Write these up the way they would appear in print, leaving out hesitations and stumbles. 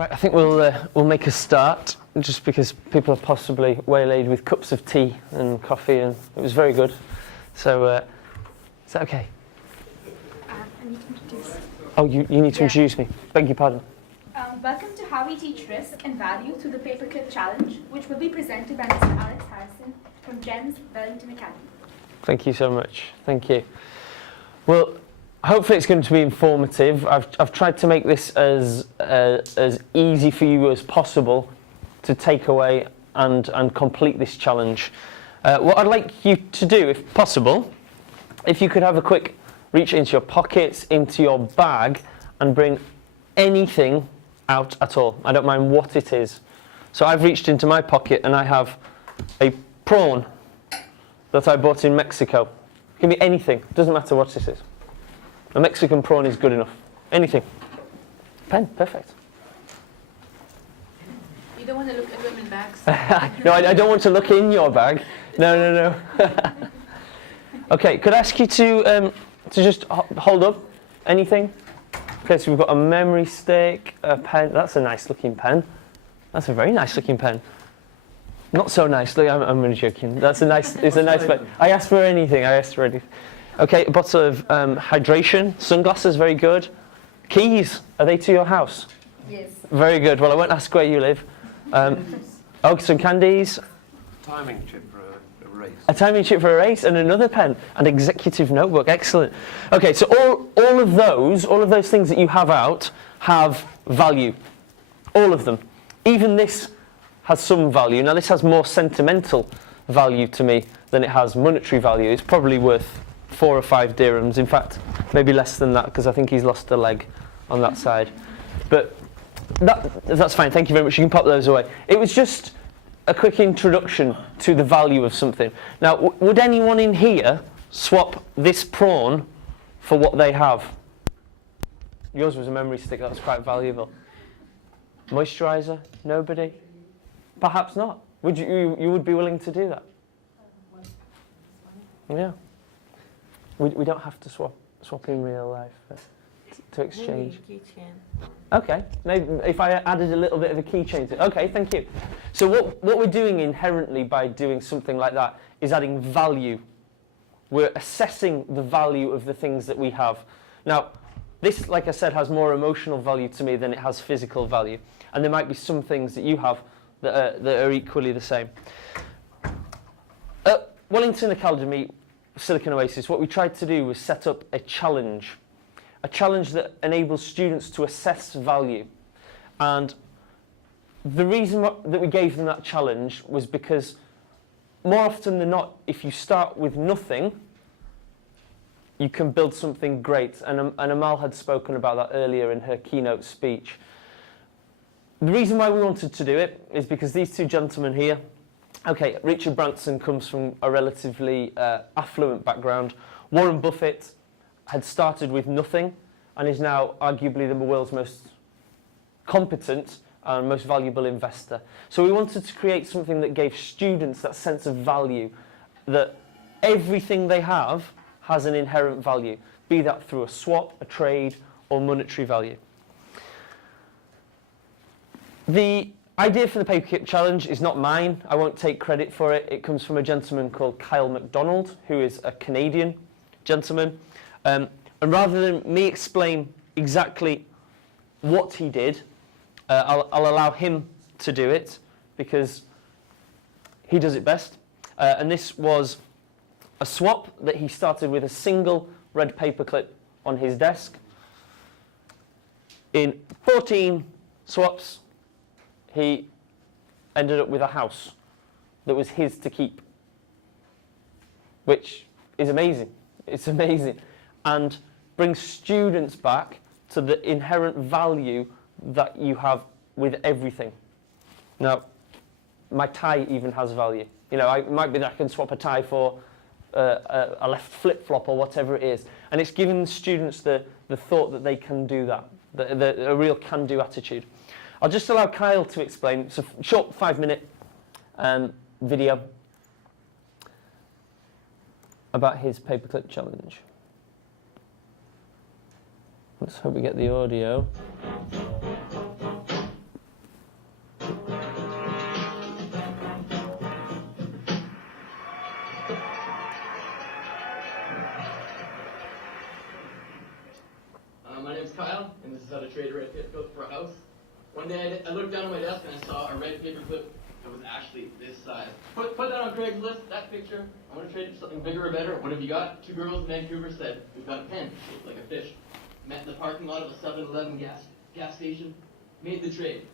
Right, I think we'll make a start, just because people are possibly waylaid with cups of tea and coffee, and it was very good. So, is that okay? I need to introduce. Oh, you need to introduce me. Beg your pardon. Welcome to How We Teach Risk and Value through the Paperclip Challenge, which will be presented by Mr. Alex Harrison from GEMS Wellington Academy. Thank you so much. Thank you. Well, hopefully it's going to be informative. I've tried to make this as easy for you as possible to take away and complete this challenge. What I'd like you to do, if possible, if you could have a quick reach into your pockets, into your bag, and bring anything out at all. I don't mind what it is. So I've reached into my pocket and I have a prawn that I bought in Mexico. It can be anything, doesn't matter what this is. A Mexican prawn is good enough. Anything. Pen, perfect. You don't want to look at women's bags? No, I don't want to look in your bag. No. Okay, could I ask you to just hold up anything? Okay, so we've got a memory stick, a pen. That's a nice looking pen. That's a very nice looking pen. Not so nice. Look, I'm really joking. It's a nice pen. I asked for anything. Okay, a bottle of hydration. Sunglasses, very good. Keys, are they to your house? Yes. Very good. Well, I won't ask where you live. Some candies. Timing chip for a race. A timing chip for a race, and another pen, and executive notebook. Excellent. Okay, so all of those things that you have out have value. All of them. Even this has some value. Now, this has more sentimental value to me than it has monetary value. It's probably worth 4 or 5 dirhams. In fact, maybe less than that, because I think he's lost a leg on that side. But that's fine. Thank you very much. You can pop those away. It was just a quick introduction to the value of something. Now, would anyone in here swap this prawn for what they have? Yours was a memory stick. That was quite valuable. Moisturizer? Nobody? Perhaps not. Would you would be willing to do that? Yeah. We don't have to swap in real life to exchange. Maybe a keychain. Okay, maybe if I added a little bit of a keychain to it. Okay, thank you. So what we're doing inherently by doing something like that is adding value. We're assessing the value of the things that we have. Now, this, like I said, has more emotional value to me than it has physical value. And there might be some things that you have that are equally the same. At Wellington Academy, Silicon Oasis, what we tried to do was set up a challenge that enables students to assess value. And the reason that we gave them that challenge was because more often than not, if you start with nothing, you can build something great. And Amal had spoken about that earlier in her keynote speech. The reason why we wanted to do it is because these two gentlemen here, okay, Richard Branson comes from a relatively affluent background. Warren Buffett had started with nothing and is now arguably the world's most competent and most valuable investor. So we wanted to create something that gave students that sense of value, that everything they have has an inherent value, be that through a swap, a trade, or monetary value. The idea for the Paperclip Challenge is not mine. I won't take credit for it. It comes from a gentleman called Kyle MacDonald, who is a Canadian gentleman. And rather than me explain exactly what he did, I'll allow him to do it because he does it best. And this was a swap that he started with a single red paperclip on his desk. In 14 swaps, he ended up with a house that was his to keep, which is amazing. It's amazing. And brings students back to the inherent value that you have with everything. Now, my tie even has value. You know, it might be that I can swap a tie for a left flip-flop or whatever it is. And it's giving students the thought that they can do that, a real can-do attitude. I'll just allow Kyle to explain. It's a short 5-minute video about his paperclip challenge. Let's hope we get the audio. name's Kyle, and this is how to trade a red paper clip for a house. One day I looked down at my desk and I saw a red paper clip that was actually this size. Put that on Craigslist, that picture. I want to trade it for something bigger or better. What have you got? 2 girls in Vancouver said, we've got a pen shaped like a fish. Met in the parking lot of a 7-Eleven gas station. Made the trade.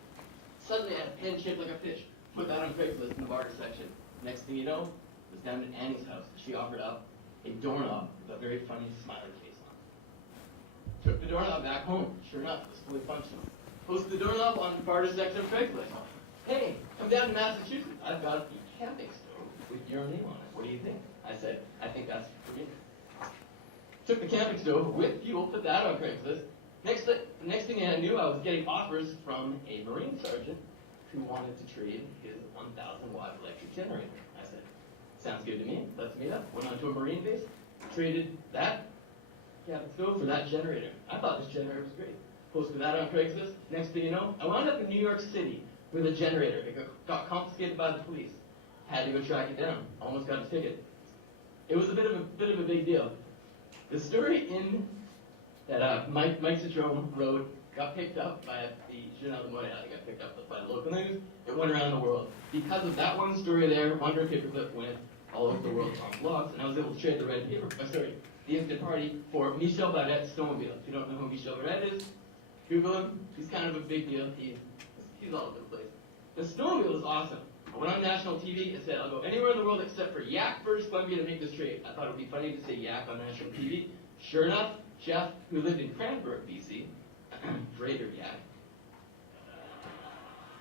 Suddenly I had a pen shaped like a fish. Put that on Craigslist in the barter section. Next thing you know, it was down at Annie's house. She offered up a doorknob with a very funny smiley face on it. Took the doorknob back home. Sure enough, it was fully functional. Posted the doorknob on the barter section of Craigslist. Hey, come down to Massachusetts. I've got a camping stove with your name on it. What do you think? I said, I think that's for me. Took the camping stove with fuel, put that on Craigslist. Next thing I knew, I was getting offers from a Marine sergeant who wanted to trade his 1,000-watt electric generator. I said, sounds good to me. Let's meet up. Went on to a Marine base, traded that camping stove for that generator. I thought this generator was great. Posted that on Craigslist. Next thing you know, I wound up in New York City with a generator. It got confiscated by the police. Had to go track it down. Almost got a ticket. It was a bit of a big deal. The story in that Mike Citrone wrote got picked up by the Journal de Montréal. It got picked up by the local news. It went around the world. Because of that one story there, one red paperclip went all over the world on blogs, and I was able to trade the red paper. The instant party for Michel Barret's snowmobile. If you don't know who Michel Barret is, Google him. He's kind of a big deal. He's all over the place. The snowmobile is awesome. I went on national TV and said, I'll go anywhere in the world except for Yak, British Columbia to make this trade. I thought it would be funny to say Yak on national TV. Sure enough, Jeff, who lived in Cranbrook, BC, greater Yak,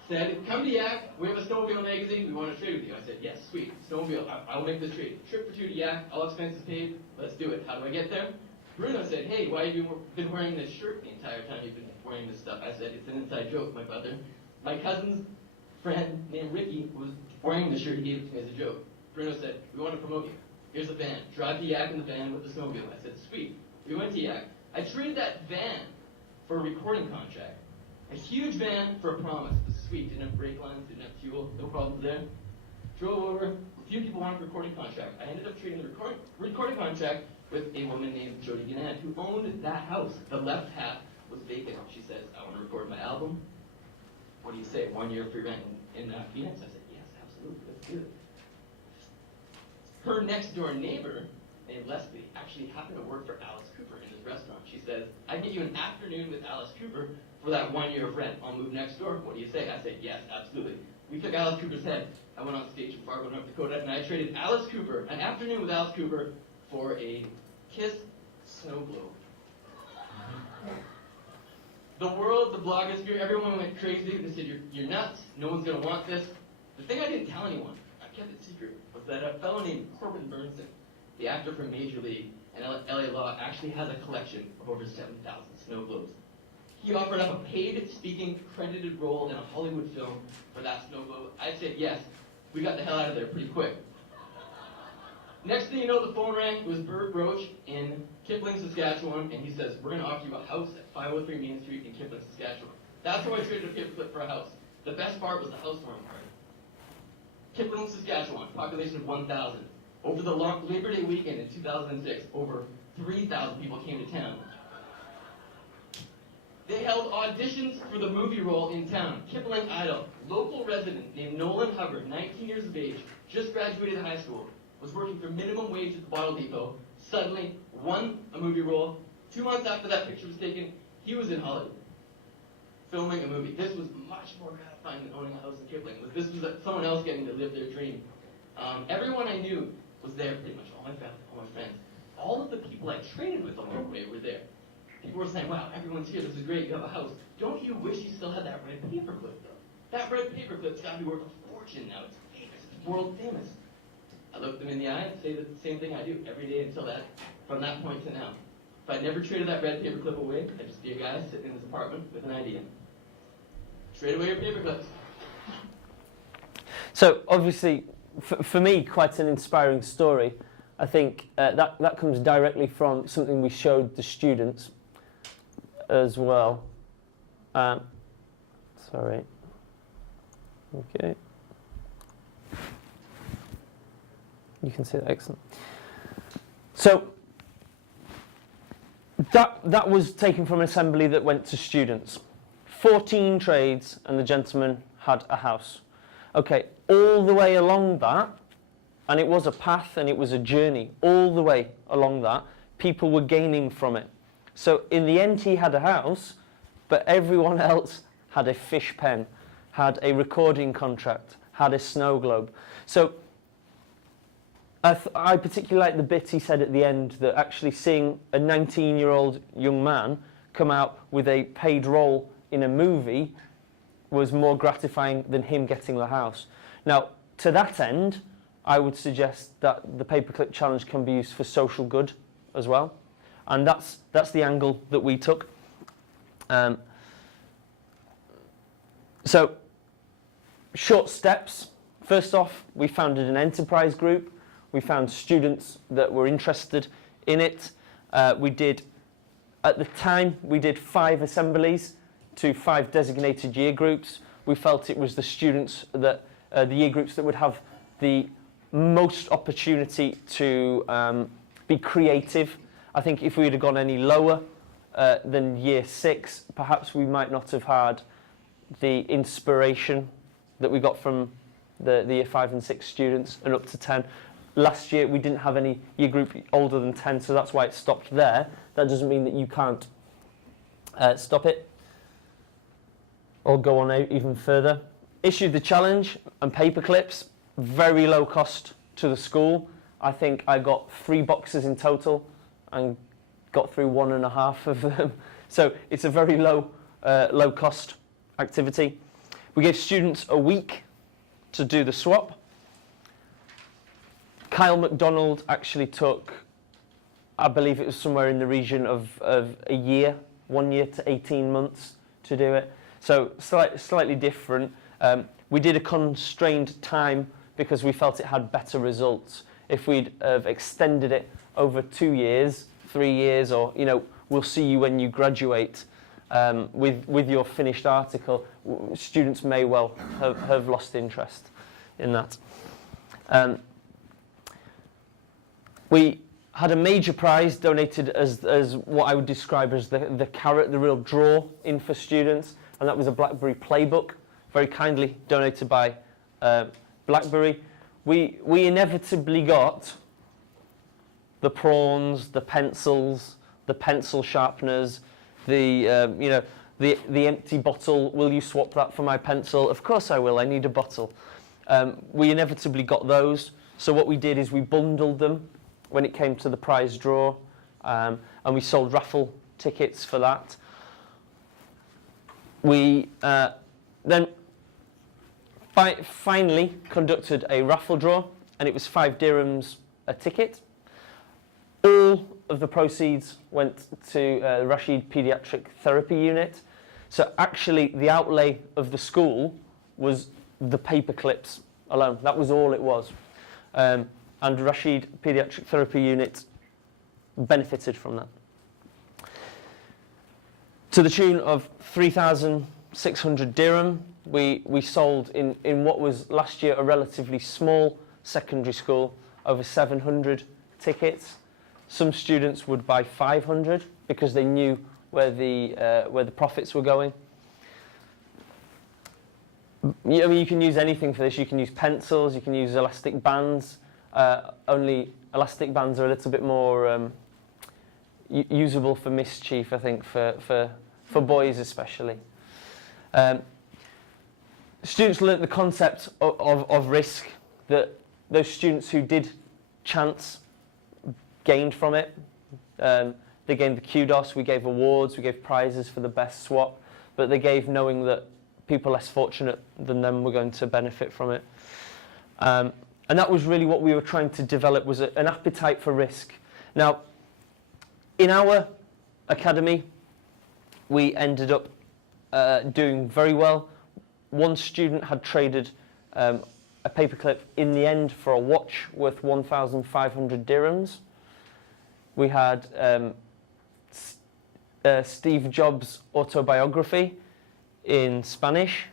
said, come to Yak, we have a snowmobile magazine, we want to trade with you. I said, yes, sweet, snowmobile, I'll make this trade. Trip for 2 to Yak, all expenses paid, let's do it. How do I get there? Bruno said, hey, why have you been wearing this shirt the entire time you've been wearing this stuff? I said, it's an inside joke, my brother. My cousin's friend named Ricky was wearing the shirt, he gave it to me as a joke. Bruno said, we want to promote you. Here's a van. Drive to Yak in the van with the snowmobile. I said, sweet. We went to Yak. I traded that van for a recording contract. A huge van for a promise. It was sweet. Didn't have brake lines, didn't have fuel, no problems there. Drove over. A few people wanted a recording contract. I ended up trading the recording contract with a woman named Jody Ganand, who owned that house. The left half was vacant. She says, I want to record my album. What do you say? 1 year free rent in Phoenix? I said, yes, absolutely. Let's do it. Her next door neighbor, named Leslie, actually happened to work for Alice Cooper in his restaurant. She said, I get you an afternoon with Alice Cooper for that 1 year of rent. I'll move next door. What do you say? I said, yes, absolutely. We took Alice Cooper's head. I went on stage in Fargo, North Dakota, and I traded Alice Cooper, an afternoon with Alice Cooper, for a Kiss snow globe. The world, the blogosphere, everyone went crazy. They said, you're nuts. No one's going to want this. The thing I didn't tell anyone, I kept it secret, was that a fellow named Corbin Burnson, the actor from Major League and LA Law, actually has a collection of over 7,000 snow globes. He offered up a paid speaking credited role in a Hollywood film for that snow globe. I said yes. We got the hell out of there pretty quick. Next thing you know, the phone rang. It was Bert Roach in Kipling, Saskatchewan, and he says, we're going to offer you a house at 503 Main Street in Kipling, Saskatchewan. That's how I traded a paperclip for a house. The best part was the housewarming party. Kipling, Saskatchewan, population of 1,000. Over the Labor Day weekend in 2006, over 3,000 people came to town. They held auditions for the movie role in town. Kipling Idol, local resident named Nolan Hubbard, 19 years of age, just graduated high school, was working for minimum wage at the bottle depot, suddenly won a movie role. 2 months after that picture was taken, he was in Hollywood, filming a movie. This was much more gratifying than owning a house in Kipling. This was someone else getting to live their dream. Everyone I knew was there, pretty much all my family, all my friends. All of the people I traded with along the way were there. People were saying, wow, everyone's here, this is great, you have a house. Don't you wish you still had that red paperclip, though? That red paperclip's got to be worth a fortune now. It's famous, it's world famous. I looked them in the eye and say the same thing I do every day until that, from that point to now. If I never traded that red paperclip away, I'd just be a guy sitting in his apartment with an idea. Trade away your paperclips. So obviously, for me, quite an inspiring story. I think that comes directly from something we showed the students as well. Sorry. Okay. You can see that, excellent. So That was taken from an assembly that went to students. 14 trades and the gentleman had a house. Okay, all the way along that, and it was a path and it was a journey, all the way along that, people were gaining from it. So in the end he had a house, but everyone else had a fish pen, had a recording contract, had a snow globe. So I particularly like the bit he said at the end, that actually seeing a 19-year-old young man come out with a paid role in a movie was more gratifying than him getting the house. Now, to that end, I would suggest that the paperclip challenge can be used for social good as well. And that's the angle that we took. So, short steps. First off, we founded an enterprise group. We found students that were interested in it. At the time, we did 5 assemblies to 5 designated year groups. We felt it was the students that, the year groups that would have the most opportunity to be creative. I think if we had gone any lower than year 6, perhaps we might not have had the inspiration that we got from the year 5 and 6 students and up to 10. Last year we didn't have any year group older than 10, so that's why it stopped there. That doesn't mean that you can't stop it or go on even further. Issued the challenge and paper clips, very low cost to the school. I think I got 3 boxes in total and got through 1.5 of them. So it's a very low cost activity. We gave students a week to do the swap. Kyle MacDonald actually took, I believe it was somewhere in the region of a year, 1 year to 18 months to do it. So slightly different. We did a constrained time because we felt it had better results. If we'd have extended it over 2 years, 3 years, or we'll see you when you graduate with your finished article, students may well have lost interest in that. We had a major prize donated as what I would describe as the carrot, the real draw in for students, and that was a BlackBerry playbook, very kindly donated by BlackBerry. We inevitably got the prawns, the pencils, the pencil sharpeners, the empty bottle. Will you swap that for my pencil? Of course I will. I need a bottle. We inevitably got those. So what we did is we bundled them when it came to the prize draw, and we sold raffle tickets for that. We then finally conducted a raffle draw, and it was 5 dirhams a ticket. All of the proceeds went to Rashid Pediatric Therapy Unit. So actually the outlay of the school was the paper clips alone. That was all it was. And Rashid Pediatric Therapy Unit benefited from that. To the tune of 3,600 dirham, we sold in what was last year a relatively small secondary school, over 700 tickets. Some students would buy 500 because they knew where the profits were going. I mean, you can use anything for this. You can use pencils, you can use elastic bands. Only elastic bands are a little bit more usable for mischief, I think, for boys especially. Students learnt the concept of risk, that those students who did chance gained from it. They gained the kudos, we gave awards, we gave prizes for the best swap, but they gave knowing that people less fortunate than them were going to benefit from it. And that was really what we were trying to develop, was an appetite for risk. Now, in our academy, we ended up doing very well. One student had traded a paperclip in the end for a watch worth 1,500 dirhams. We had Steve Jobs' autobiography in Spanish,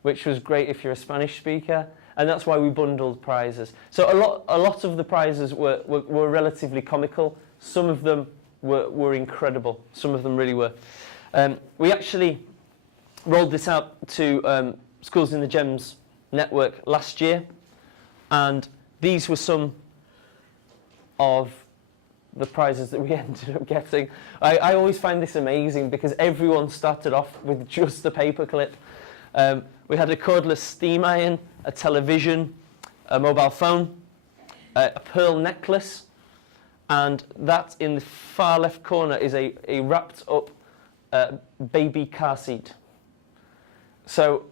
which was great if you're a Spanish speaker. And that's why we bundled prizes. So a lot of the prizes were relatively comical. Some of them were incredible. Some of them really were. We actually rolled this out to schools in the GEMS network last year, and these were some of the prizes that we ended up getting. I always find this amazing because everyone started off with just a paperclip. We had a cordless steam iron, a television, a mobile phone, a pearl necklace, and that in the far left corner is a wrapped up baby car seat. So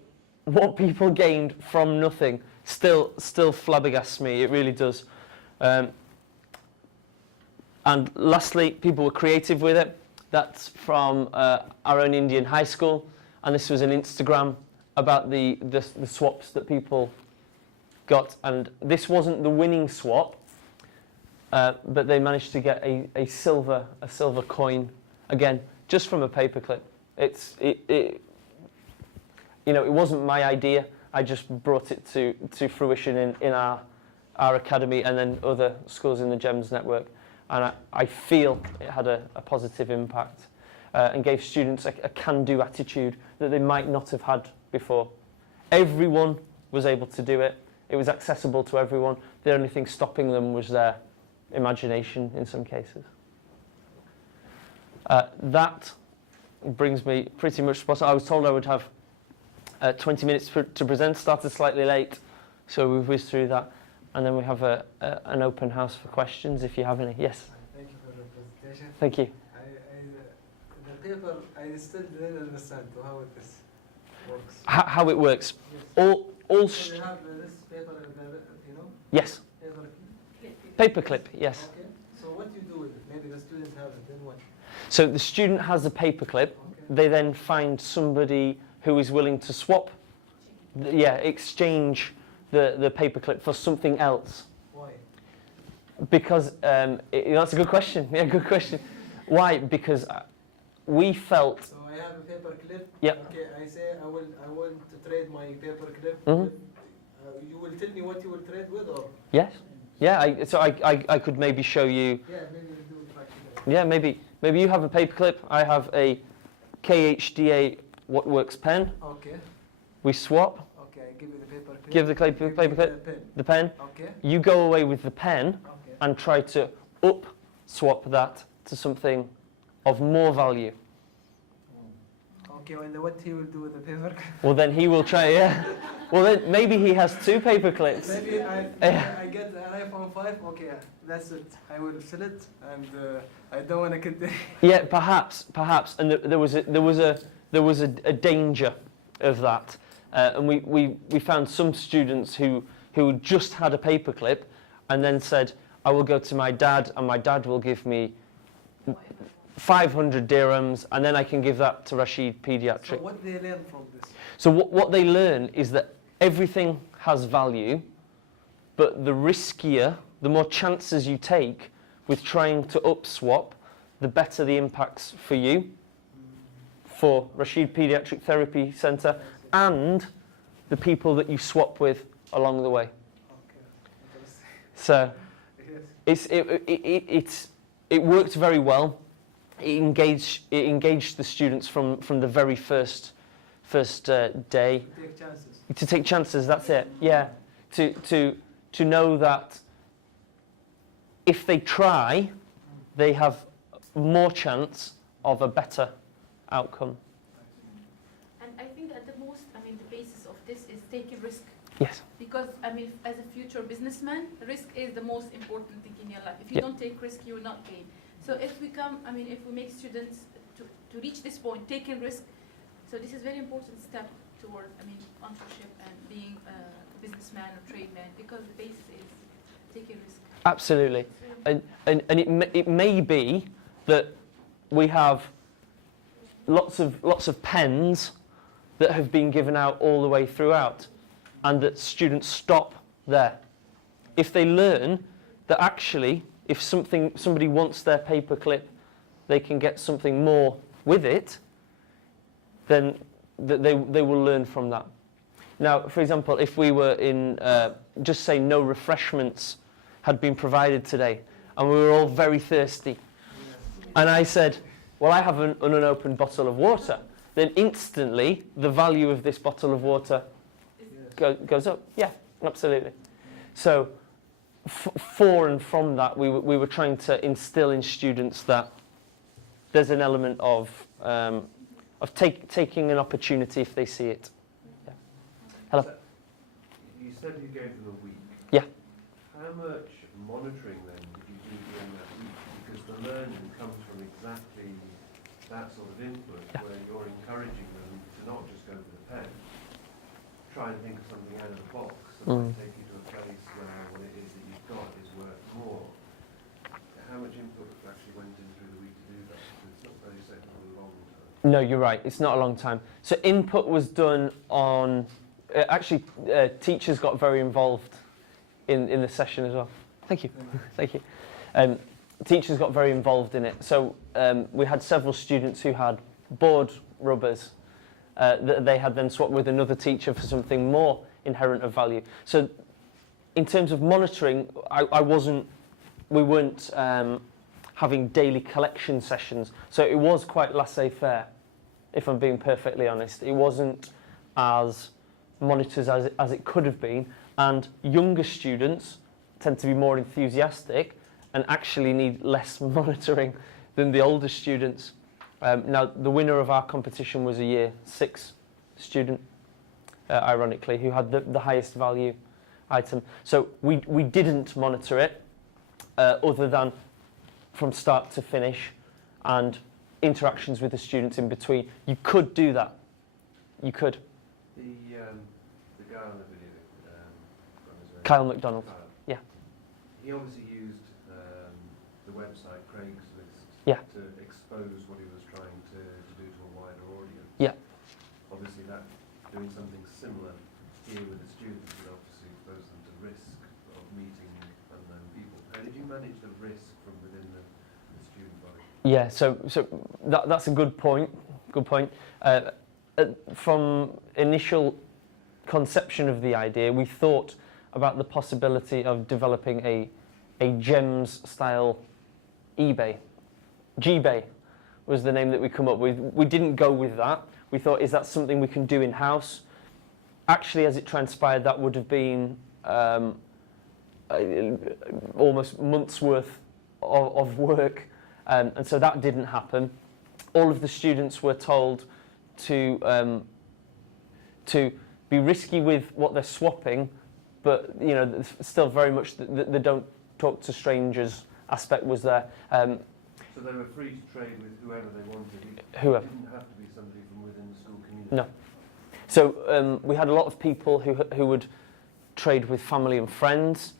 what people gained from nothing still flabbergasts me. It really does. And lastly, people were creative with it. That's from our own Indian high school, and this was an Instagram about the swaps that people got. And this wasn't the winning swap, but they managed to get a silver coin, again, just from a paperclip. It wasn't my idea. I just brought it to fruition in our academy and then other schools in the GEMS network. And I feel it had a positive impact and gave students a can-do attitude that they might not have had before. Everyone was able to do it. It was accessible to everyone. The only thing stopping them was their imagination in some cases. That brings me pretty much spot on. I was told I would have 20 minutes to present, started slightly late, so we've whizzed through that. And then we have an open house for questions, if you have any. Yes? Thank you for the presentation. Thank you. The paper, I still didn't understand how this works. How it works. Yes. All So you have this paper, yes. paperclip. Paperclip, yes. Okay. So what do you do with it? Maybe the students have it, then what? So the student has a paperclip. Okay. They then find somebody who is willing to swap, exchange the paperclip for something else. Why? Because that's a good question. Yeah, good question. Why? Because we felt. So I have a paperclip. Yep. Okay. I say I want to trade my paperclip. Mhm. You will tell me what you will trade with, or? Yes. Yeah. I could maybe show you. Yeah, maybe we'll do it practically. Yeah. Maybe you have a paperclip. I have a KHDA What Works pen. Okay. We swap. Okay. I give you the paperclip. Give the paperclip. The pen. Okay. You go away with the pen Okay. and try to swap that to something of more value. Okay, and what he will do with the paper? Well, then he will try, yeah. Well, then maybe he has two paper clips. Maybe I get an iPhone 5. Okay, that's it. I will sell it, and I don't want to continue. Yeah, perhaps. And there was a danger of that, and we found some students who just had a paper clip, and then said, "I will go to my dad, and my dad will give me 500 dirhams, and then I can give that to Rashid Pediatric." So what they learn from this? So what they learn is that everything has value, but the riskier, the more chances you take with trying to swap, the better the impacts for you, for Rashid Pediatric Therapy Centre, and the people that you swap with along the way. Okay, interesting. So Yes. it worked very well. It engaged the students from the very first day. Take chances. To take chances, that's it. Yeah, to know that if they try, they have more chance of a better outcome. And I think at the most, the basis of this is taking risk. Yes. Because, as a future businessman, risk is the most important thing in your life. If you Yeah. don't take risk, you will not gain. So if we make students to reach this point, taking risk, so this is a very important step toward, entrepreneurship and being a businessman or tradesman, because the basis is taking risk. Absolutely. And it may be that we have lots of pens that have been given out all the way throughout, and that students stop there. If they learn that actually, if somebody wants their paper clip, they can get something more with it, then they will learn from that. Now, for example, if we were in, just say no refreshments had been provided today, and we were all very thirsty, and I said, well, I have an unopened bottle of water, then instantly the value of this bottle of water goes up. Yeah, absolutely. So for and from that, we were trying to instill in students that there's an element of taking an opportunity if they see it. Yeah. Hello. You said you gave them a week. Yeah. How much monitoring then did you do during that week? Because the learning comes from exactly that sort of input, where you're encouraging them to not just go for the pen, try and think of something out of the box that might take you to a place where what it is that you've got is worth more. How much input actually went in through the week to do that? It's not very safe for a long time. No, you're right. It's not a long time. So input was done on. Teachers got very involved in the session as well. Thank you. Thank you. Teachers got very involved in it. So we had several students who had board rubbers that they had then swapped with another teacher for something more inherent of value. So in terms of monitoring, we weren't having daily collection sessions. So it was quite laissez-faire, if I'm being perfectly honest. It wasn't as monitors as it could have been, and younger students tend to be more enthusiastic and actually need less monitoring than the older students. Now, the winner of our competition was a year 6 student, ironically, who had the highest value item. So we didn't monitor it other than from start to finish and interactions with the students in between. You could do that. You could. The guy on the video, Kyle McDonald. Kyle, Yeah. he obviously used the website Craigslist to expose what he was trying to do to a wider audience. Yeah. Obviously, that doing something similar here with the students would obviously expose them to risk of meeting unknown people. How did you manage the risk from within the student body? Yeah. So that's a good point. Good point. From initial conception of the idea, we thought about the possibility of developing a GEMS style eBay. GBay was the name that we come up with. We didn't go with that. We thought, is that something we can do in-house? Actually, as it transpired, that would have been almost months worth of work, and so that didn't happen. All of the students were told to be risky with what they're swapping, but still very much the don't talk to strangers aspect was there. So they were free to trade with whoever they wanted. Whoever. It didn't have to be somebody from within the school community. No. So we had a lot of people who would trade with family and friends.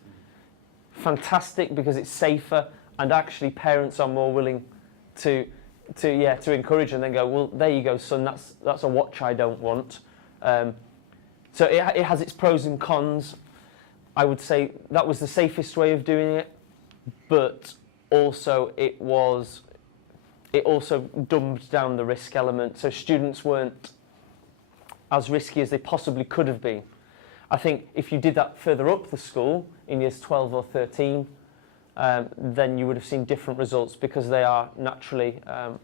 Fantastic, because it's safer, and actually parents are more willing to encourage and then go, well, there you go, son, that's a watch I don't want. So it has its pros and cons. I would say that was the safest way of doing it, but also it also dumbed down the risk element, so students weren't as risky as they possibly could have been. I think if you did that further up the school, in years 12 or 13, then you would have seen different results, because they are naturally a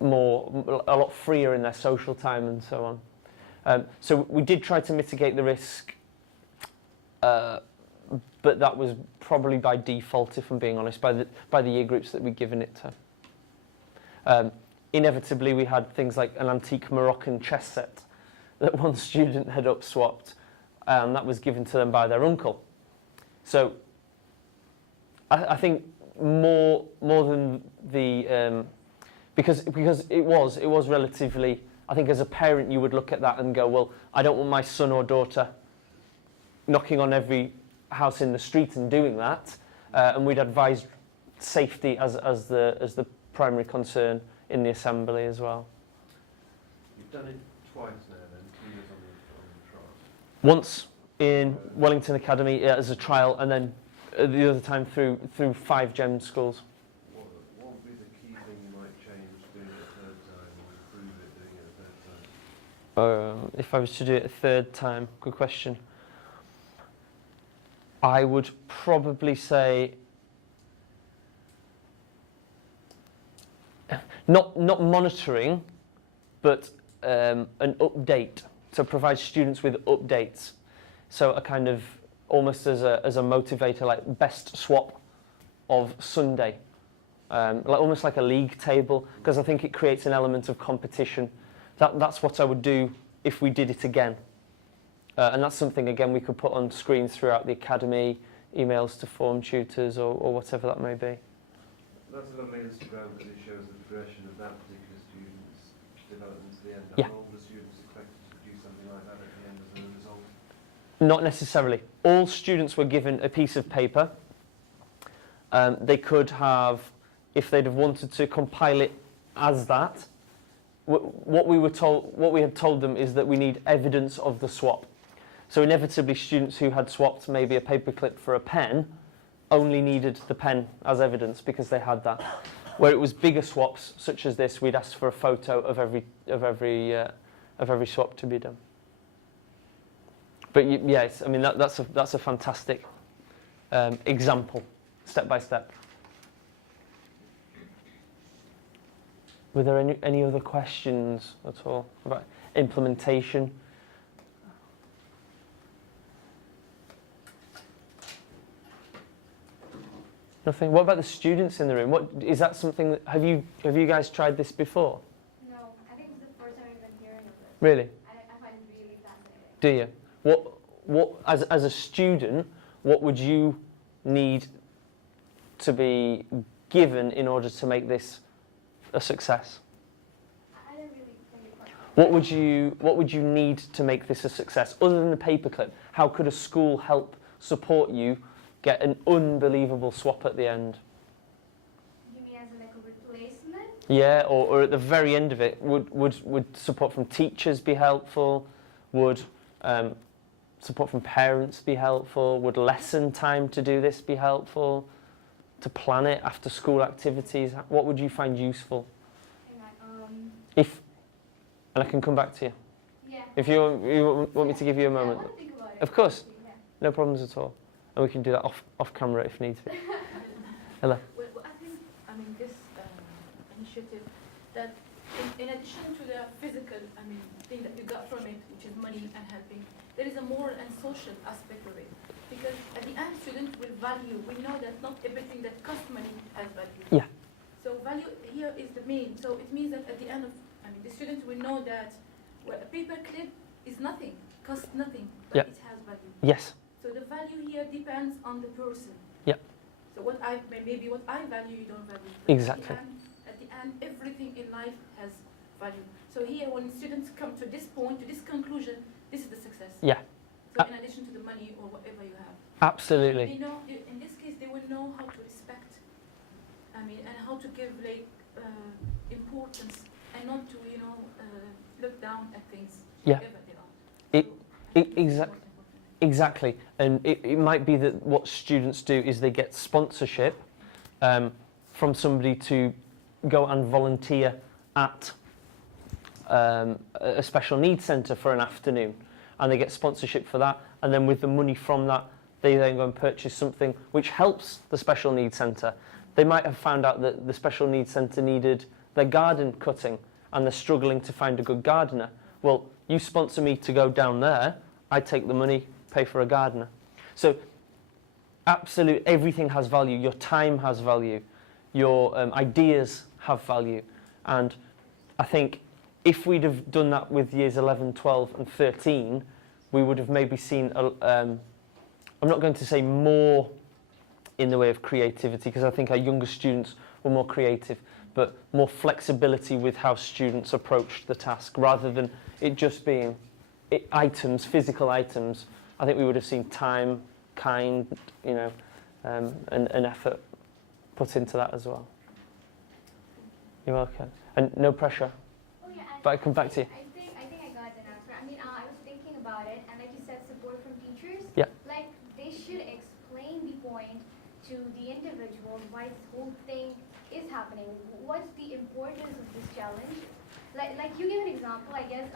lot freer in their social time and so on. So we did try to mitigate the risk, but that was probably by default, if I'm being honest, by the year groups that we'd given it to. Inevitably, we had things like an antique Moroccan chess set that one student had up-swapped, and that was given to them by their uncle. So I think more than the because it was relatively, I think as a parent you would look at that and go, well, I don't want my son or daughter knocking on every house in the street and doing that, and we'd advise safety as the primary concern in the assembly as well. You've done it twice now then, 2 years on the trial. Once in Wellington Academy as a trial, and then the other time through 5 GEM schools. What would be the key thing you might change doing it a third time, or improve it doing it a third time? If I was to do it a third time, good question. I would probably say not monitoring, but an update, to provide students with updates. So a kind of, almost as a motivator, like best swap of Sunday. Almost like a league table, because I think it creates an element of competition. That's what I would do if we did it again. And that's something, again, we could put on screens throughout the academy, emails to form tutors or whatever that may be. That's a lovely Instagram because it shows the progression of that particular student's development to the end. Yeah. Are all the students expected to produce something like that at the end as a result? Not necessarily. All students were given a piece of paper. They could have, if they'd have wanted to compile it as that, what we had told them is that we need evidence of the swap. So inevitably, students who had swapped maybe a paperclip for a pen only needed the pen as evidence because they had that. Where it was bigger swaps such as this, we'd ask for a photo of every swap to be done. But yes, I mean that's a fantastic example, step by step. Were there any other questions at all about implementation? Nothing. What about the students in the room? What is that something that have you guys tried this before? No, I think it's the first time I've been hearing of it. Really? I find it really fascinating. Do you? What as a student, what would you need to be given in order to make this a success? I don't really think it quite. What would you need to make this a success other than the paperclip? How could a school help support you get an unbelievable swap at the end? You mean as like a replacement? Yeah, or at the very end of it, would support from teachers be helpful? Would support from parents be helpful? Would lesson time to do this be helpful? To plan it, after school activities, what would you find useful? And I can come back to you. Yeah. If you want me to give you a moment. I want to think about it. Of course. Yeah. No problems at all. And we can do that off camera if needs be. Ella. Well, I think, I mean, this initiative, that in addition to the physical, thing that you got from it, which is money and helping, there is a moral and social aspect of it. Because at the end, students will value. We know that not everything that costs money has value. Yeah. So value here is the main. So it means that at the end of, the students will know that a paper clip is nothing, costs nothing, but Yeah. it has value. Yes. So the value here depends on the person. Yeah. So what I value, you don't value. But Exactly. At the end, everything in life has value. So here, when students come to this point, to this conclusion, this is the success. Yeah. So in addition to the money or whatever you have. Absolutely. They know, in this case, they will know how to respect, and how to give importance, and not to, look down at things, Yeah. whatever they are. Exactly. And it might be that what students do is they get sponsorship from somebody to go and volunteer at a special needs centre for an afternoon. And they get sponsorship for that. And then with the money from that, they then go and purchase something which helps the special needs centre. They might have found out that the special needs centre needed their garden cutting and they're struggling to find a good gardener. Well, you sponsor me to go down there, I take the money, pay for a gardener. So absolutely everything has value. Your time has value. Your ideas have value. And I think if we'd have done that with years 11, 12 and 13, we would have maybe seen, I'm not going to say more in the way of creativity, because I think our younger students were more creative, but more flexibility with how students approached the task, rather than it just being items, physical items. I think we would have seen time, kind, and effort put into that as well. You're welcome. And no pressure. Oh, yeah, But I come back to you. I think I got an answer. I was thinking about it, and like you said, support from teachers. Yeah. Like they should explain the point to the individual why this whole thing is happening. What's the importance of this challenge? Like you give an example, I guess.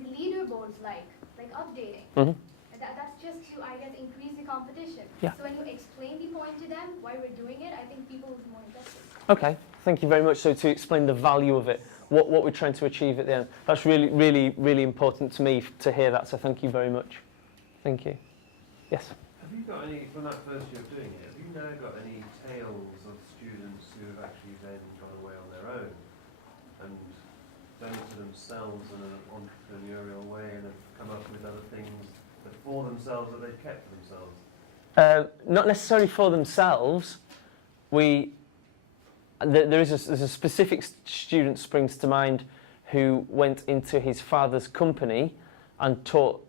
The leaderboards, like updating. Mhm. That's just to, I guess, increase the competition. Yeah. So when you explain the point to them why we're doing it, I think people will be more interested. Okay. Thank you very much. So to explain the value of it, what we're trying to achieve at the end. That's really, really, really important to me to hear that. So thank you very much. Thank you. Yes? Have you got any, from that first year of doing it, have you now got any tales of students who have actually then gone away on their own and done it to themselves in an entrepreneurial way and have come up with other things that for themselves that they've kept for themselves? Not necessarily for themselves. There's a specific student springs to mind who went into his father's company and taught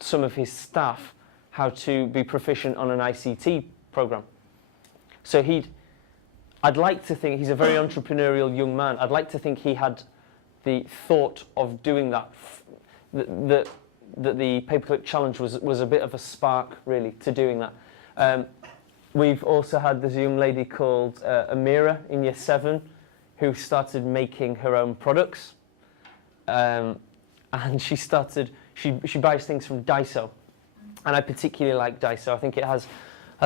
some of his staff how to be proficient on an ICT program. So I'd like to think he's a very entrepreneurial young man. I'd like to think he had the thought of doing that. That the paperclip challenge was a bit of a spark, really, to doing that. We've also had this young lady called Amira in year 7 who started making her own products. And she buys things from Daiso. And I particularly like Daiso. I think it has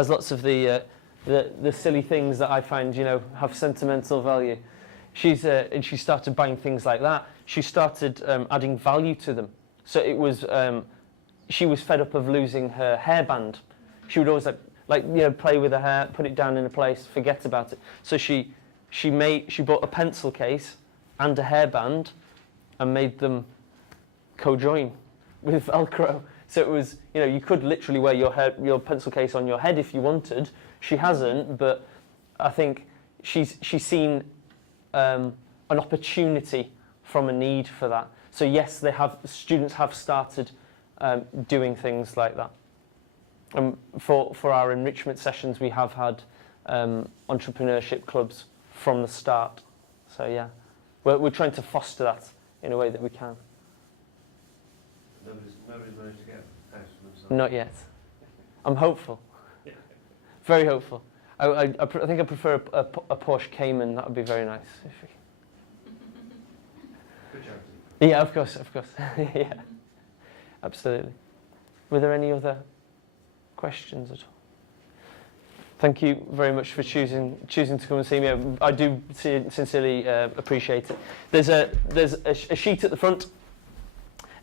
lots of the silly things that I find, have sentimental value. And she started buying things like that. She started adding value to them. So it was, she was fed up of losing her hairband. She would always play with her hair, put it down in a place, forget about it. So she bought a pencil case and a hairband and made them co-join with Velcro. So it was, you could literally wear your pencil case on your head if you wanted. She hasn't, but I think she's seen an opportunity from a need for that. So yes, students have started doing things like that. For our enrichment sessions, we have had entrepreneurship clubs from the start. So yeah, we're trying to foster that in a way that we can. Nobody's managed to get out for themselves? Not yet. I'm hopeful. Very hopeful. I think I prefer a Porsche Cayman. That would be very nice. Good charity. Yeah, of course. Yeah, absolutely. Were there any other questions at all? Thank you very much for choosing to come and see me. I do sincerely appreciate it. There's a sheet at the front.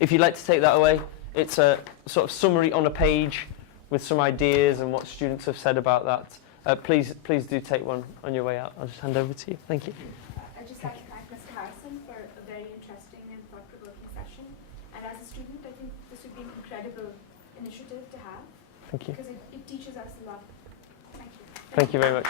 If you'd like to take that away, it's a sort of summary on a page with some ideas and what students have said about that. Please do take one on your way out. I'll just hand over to you. Thank you. I'd just like to thank Mr. Harrison for a very interesting and thought-provoking session. And as a student, I think this would be an incredible initiative to have. Thank you. Because it teaches us a lot. Thank you. Thank you very much.